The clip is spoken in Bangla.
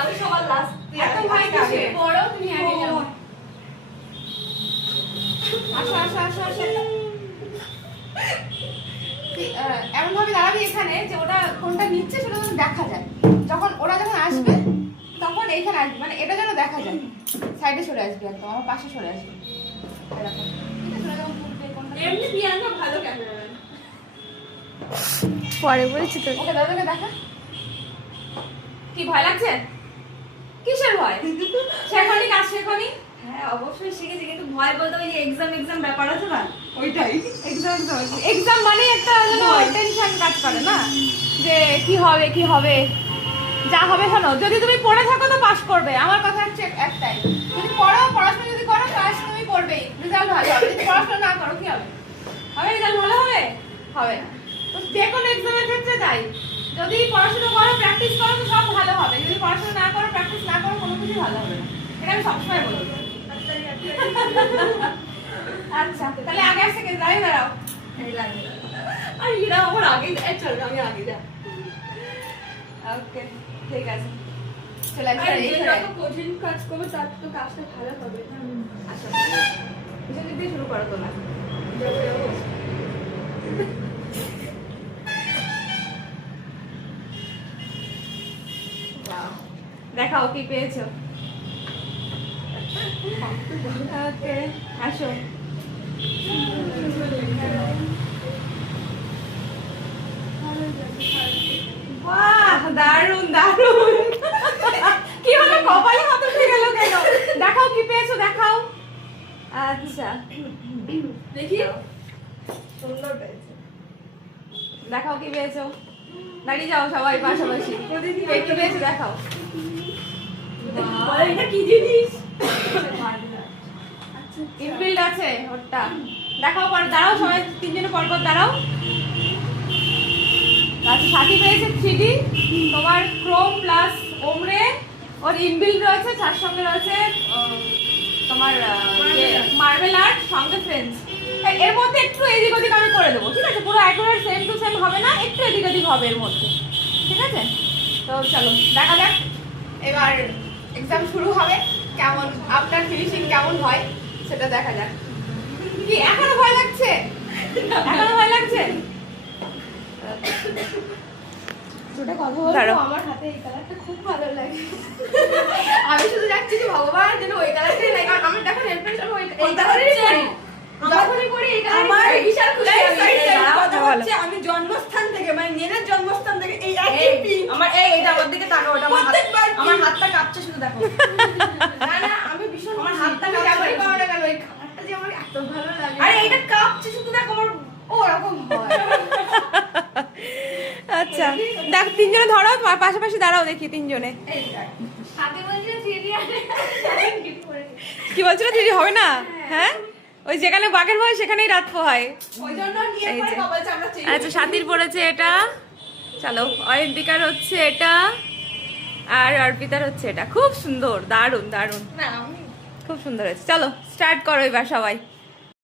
আমি সবার লাস্ট এত ভাই কিসে বড় তুমি আগে যাও আসো আসো আসো আসো এমন ভাবে দাঁড়াবি এখানে যে ওটা কোনটা নিচ্ছে সেটা যেন দেখা যায়। যখন ওরা যখন আসবে তখন এইখানে আসবে, মানে এটা যেন দেখা যায়। সাইডে সরে আসবে, একদম আমার পাশে সরে আসবে এরকম। ঠিক আছে, ওরা যখন তুলবে কোনটা এমনি প্রিয়াঙ্কা ভালো ক্যামেরাম্যান। পরে বলছি তো। ওকে দাদাকে দেখা। কি ভয় লাগছে? কিসের ভয়? শেখনি কাজ শেখনি? হ্যাঁ অবশ্যই শিখেছি, কিন্তু ভয় বলতে ওই এক্সাম ব্যাপার আছে না, ওইটাই এক্সাম মানে একটা যেন টেনশন কাজ করে না, যে কি হবে কি হবে। যা হবে শোনো, যদি তুমি পড়ে থাকো তো পাস করবে, আমার কথা হচ্ছে একটাই, যদি পড়ো, পড়াশোনা যদি করো পাস তুমি করবেই, রেজাল্ট ভালো হবে। যদি পড়াশোনা না করো কি হবে? হবে রেজাল্ট ভালো হবে? হবে না। তো যে কোনো এক্সামের ক্ষেত্রে তাই, যদি পড়াশোনা করো, প্র্যাকটিস করো তো সব ভালো হবে, যদি পড়াশোনা না করো, প্র্যাকটিস না করো, কোনো কিছুই ভালো হবে না। এটা আমি সবসময় বলি। আচ্ছা তাহলে আগে আসছে কে? দাঁড়িয়ে দাঁড়াও। আর এরা আমার আগে চল আমি আগে যা। ওকে ঠিক আছে, চলে আর আসো। যে যত কঠিন কাজ করবে তার তো কাজটা ভালো হবে। আচ্ছা পিছন দিক দিয়ে শুরু করো তোমরা। দেখাও কি পেয়েছো। ওকে আসো। বাহ দারুন দারুন। কি হলো, কপালে হাত উঠে গেল কেন? দেখাও কি পেয়েছো, দেখাও। আচ্ছা দেখি সুন্দর পেয়েছো, দেখাও কি পেয়েছো। দাঁড়িয়ে যাও সবাই পাশাপাশি, কি পেয়েছো দেখাও। এটা কি জিনিস? ইনবিল্ড আছে ওটা, দেখাও। পর দাঁড়াও সবাই, তিনজনে পর পর দাঁড়াও। আচ্ছা সাথী পেয়েছে 3D, তোমার ক্রোম প্লাস ওমরে ওর ইনবিল্ড রয়েছে, তার সঙ্গে রয়েছে তোমার মার্বেল আর্ট সঙ্গে ফ্রেন্ডস। এর মধ্যে একটু এদিক ওদিক আমি করে দেবো, ঠিক আছে? পুরো একেবারে সেম টু সেম হবে না, একটু এদিক ওদিক হবে এর মধ্যে, ঠিক আছে? তো চলো দেখা যাক, এবার এক্সাম শুরু হবে, কেমন আফটার ফিনিশিং কেমন হয় সেটা দেখা যাক। কি এখনো ভয় লাগছে? এখনো ভয় লাগছে? ছোটা কথা বলবো, দাঁড়াও। আমার হাতে এই কালারটা খুব ভালো লাগে। আমি শুধু যাচ্ছি কি ভগবান যেন ওই কালারটাই লাগে, কারণ আমি দেখো নেল পেন্ট ওই এই কালারই কালারই করি, যখনই করি এই আমার কালারই বিশাল খুশি Guys, আমি। guys, guys, দাঁড়াও, কথা দাঁড়াও। হচ্ছে আমি জন্মস্থান থেকে, মানে নেনের জন্মস্থান থেকে এই একই এই, pink। আমার এটা আমার দিকে তাকাও, ওটা আমার প্রত্যেকবার আমার pink। হাতটা কাঁপছে শুধু দেখো। না না আমি ভীষণ আমার খুশি। হাতটা তুমি কাঁপছে। যেমনই করো না কেন, এই কালারটা যে আমার এত ভালো লাগে। আরে এটা কাঁপছে শুধু দেখো আমার। ওরকম হয়। আচ্ছা দেখ, তিনজনে ধরো, তোমার পাশাপাশি দাঁড়াও দেখি তিনজনে। এই দেখ। হাতে বলছিল সিরিয়ালে গিফট করে দিই। কি বলছিল দিদি, হবে না? হ্যাঁ ওই যেখানে বাঘের ভয় সেখানেই রাত হয়। ওই জন্য নিয়ে এই পরে যে। বাবা বলছে আমরা চেয়ে আচ্ছা সাথীর পড়েছে এটা, চলো অয়ন্তিকার হচ্ছে এটা, আর অর্পিতার হচ্ছে এটা। খুব সুন্দর, দারুন দারুন, না আমি খুব সুন্দর হয়েছে। চলো স্টার্ট করো এবার সবাই।